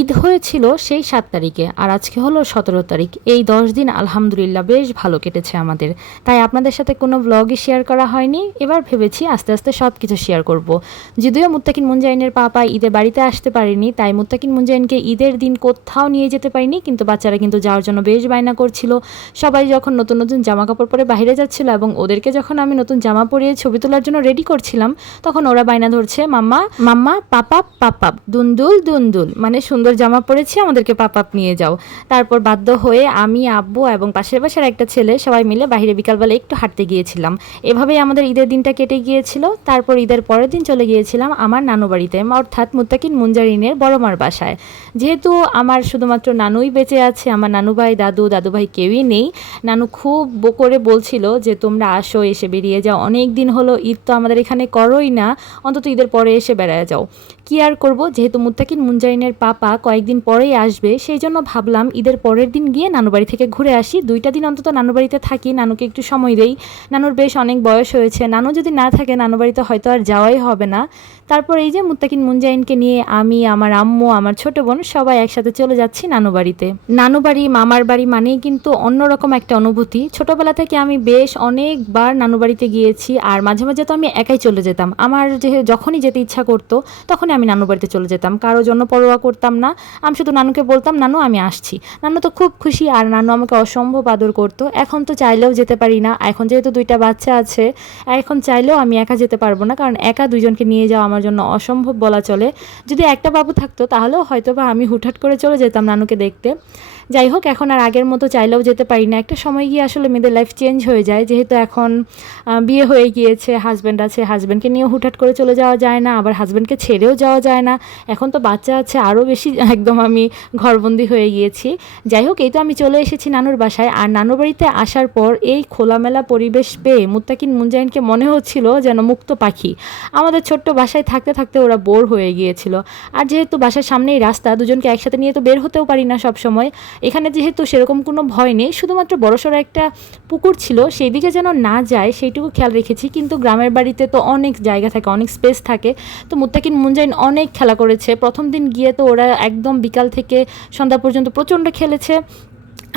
ঈদ হয়েছিল সেই ৭ তারিখে আর আজকে হলো ১৭ তারিখ। এই ১০ দিন আলহামদুলিল্লাহ বেশ ভালো কেটেছে আমাদের। তাই আপনাদের সাথে কোনো ব্লগই শেয়ার করা হয়নি। এবার ভেবেছি আস্তে আস্তে সব কিছু শেয়ার করব। যদিও মুত্তাকিন মুনজাইনের পাপা ঈদে বাড়িতে আসতে পারেনি, তাই মুত্তাকিন মুনজাইনকে ঈদের দিন কোথাও নিয়ে যেতে পারিনি, কিন্তু বাচ্চারা কিন্তু যাওয়ার জন্য বেশ বায়না করছিল। সবাই যখন নতুন নতুন জামা কাপড় পরে বাইরে যাচ্ছিল এবং ওদেরকে যখন আমি নতুন জামা পরিয়ে ছবি তোলার জন্য রেডি করছিলাম, তখন ওরা বায়না ধরছে, মাম্মা মাম্মা পাপাপ পাপাপ দুন্দুল দুন্দুল, মানে সুন্দর জামা পরেছি, আমাদেরকে পাপাপ নিয়ে যাও। তারপর বাধ্য হয়ে আমি, আব্বু এবং পাশের বাসার একটা ছেলে সবাই মিলে বাইরে বিকালবেলা একটু হাঁটতে গিয়েছিলাম। এভাবেই আমাদের ঈদের দিনটা কেটে গিয়েছিল। তারপর ঈদের পরের দিন চলে গিয়েছিলাম আমার নানু বাড়িতে, অর্থাৎ মুত্তাকিন মুনজারিনের বড় মার বাসায়। যেহেতু আমার শুধুমাত্র নানুই বেঁচে আছে, আমার নানু ভাই দাদু ভাই কেউই নেই। নানু খুব করে বলছিল যে তোমরা আসো, এসে বেরিয়ে যাও, অনেক দিন হলো ঈদ তো আমাদের এখানে করোই না, অন্তত ঈদের পরে এসে বেড়ায় যাও। কি আর করব, যেহেতু মুত্তাকিন মুনজারিনের পাপা কয়েকদিন পরেই আসবে, সেই জন্য ভাবলাম ঈদের পরের দিন গিয়ে নানু বাড়ি থেকে ঘুরে আসি। 2টা দিন অন্তত নানু বাড়িতে থাকি, নানুকে একটু সময় দেই। নানুর বেশ অনেক বয়স হয়েছে, নানু যদি না থাকে নানু বাড়িতে হয়তো আর যাওয়াই হবে না। তারপর এই যে মুত্তাকিন মুনজাইনকে নিয়ে আমি, আমার আম্মু, আমার ছোট বোন সবাই একসাথে চলে যাচ্ছি নানু বাড়িতে। নানু বাড়ি, মামার বাড়ি মানেই কিন্তু অন্যরকম একটা অনুভূতি। ছোটবেলা থেকে আমি বেশ অনেকবার নানু বাড়িতে গিয়েছি, আর মাঝে মাঝে তো আমি একাই চলে যেতাম। আমার যখনই যেতে ইচ্ছা করতো তখনই আমি নানু বাড়িতে চলে যেতাম, কারোর জন্য পরোয়া করতাম না। আমি শুধু নানুকে বলতাম, নানু আমি আসছি। নানু তো খুব খুশি, আর নানু আমাকে অসম্ভব আদর করতো। এখন তো চাইলেও যেতে পারি না, এখন যেহেতু 2টা বাচ্চা আছে, এখন চাইলেও আমি একা যেতে পারবো না, কারণ একা 2জনকে নিয়ে যাওয়া আমার জন্য অসম্ভব বলা চলে। যদি একটা বাবু থাকতো তাহলেও হয়তো বা আমি হুটহাট করে চলে যেতাম নানুকে দেখতে। যাই হোক, এখন আর আগের মতো চাইলেও যেতে পারি না। একটা সময় গিয়ে আসলে মেয়েদের লাইফ চেঞ্জ হয়ে যায়, যেহেতু এখন বিয়ে হয়ে গিয়েছে, হাজব্যান্ড আছে, হাজব্যান্ডকে নিয়েও হুটহাট করে চলে যাওয়া যায় না, আবার হাজব্যান্ডকে ছেড়েও যাওয়া যায় না। এখন তো বাচ্চা আছে, আরও বেশি একদম আমি ঘরবন্দি হয়ে গিয়েছি। যাই হোক, এই তো আমি চলে এসেছি নানুর বাসায়। আর নানুর বাড়িতে আসার পর এই খোলামেলা পরিবেশ পেয়ে মুত্তাকিন মুনজাইনকে মনে হচ্ছিল যেন মুক্ত পাখি। আমাদের ছোট্ট বাসায় থাকতে থাকতে ওরা বোর হয়ে গিয়েছিল। আর যেহেতু বাসার সামনেই রাস্তা, দুজনকে একসাথে নিয়ে তো বের হতেও পারি না সব সময়। এখানে যেহেতু সেরকম কোনো ভয় নেই, শুধুমাত্র বড়সড় একটা পুকুর ছিল, সেই দিকে যেন না যায় সেইটুকু খেয়াল রেখেছি। কিন্তু গ্রামের বাড়িতে তো অনেক জায়গা থাকে, অনেক স্পেস থাকে। তো মুত্তাকিন মুনজাইন অনেক খেলা করেছে। প্রথম দিন গিয়ে তো ওরা একদম বিকাল থেকে সন্ধ্যা পর্যন্ত প্রচণ্ড খেলেছে।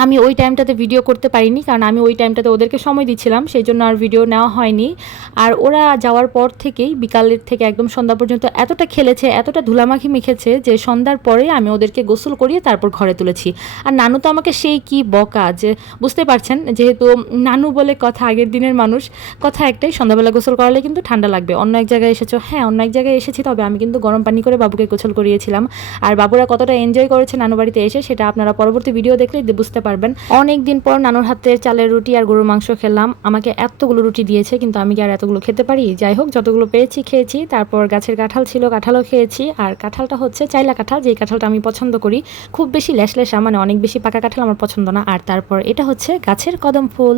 আমি ওই টাইমটাতে ভিডিও করতে পারিনি, কারণ আমি ওই টাইমটাতে ওদেরকে সময় দিচ্ছিলাম, সেই জন্য আর ভিডিও নেওয়া হয়নি। আর ওরা যাওয়ার পর থেকেই বিকালের থেকে একদম সন্ধ্যা পর্যন্ত এতটা খেলেছে, এতটা ধুলামাখি মেখেছে যে সন্ধ্যার পরে আমি ওদেরকে গোসল করিয়ে তারপর ঘরে তুলেছি। আর নানু তো আমাকে সেই কি বকা, যে বুঝতে পারছেন, যেহেতু নানু বলে কথা, আগের দিনের মানুষ, কথা একটাই, সন্ধ্যাবেলা গোসল করালে কিন্তু ঠান্ডা লাগবে। অন্য এক জায়গায় এসেছো? হ্যাঁ, অন্য এক জায়গায় এসেছি, তবে আমি কিন্তু গরম পানি করে বাবুকে গোসল করিয়েছিলাম। আর বাবুরা কতটা এনজয় করেছে নানু বাড়িতে এসে, সেটা আপনারা পরবর্তী ভিডিও দেখলেই বুঝতে পারবেন। অনেক দিন পর নানুর হাতের চালের রুটি আর গরুর মাংস খেলাম। আমাকে এতগুলো রুটি দিয়েছে, কিন্তু আমি কি আর এতগুলো খেতে পারি? যাই হোক, যতগুলো পেয়েছি খেয়েছি। তারপর গাছের কাঁঠাল ছিল, কাঁঠালও খেয়েছি। আর কাঁঠালটা হচ্ছে চাইলা কাঁঠাল, যেই কাঁঠালটা আমি পছন্দ করি। খুব বেশি লেশলেশা, মানে অনেক বেশি পাকা কাঁঠাল আমার পছন্দ না। আর তারপর এটা হচ্ছে গাছের কদম ফুল।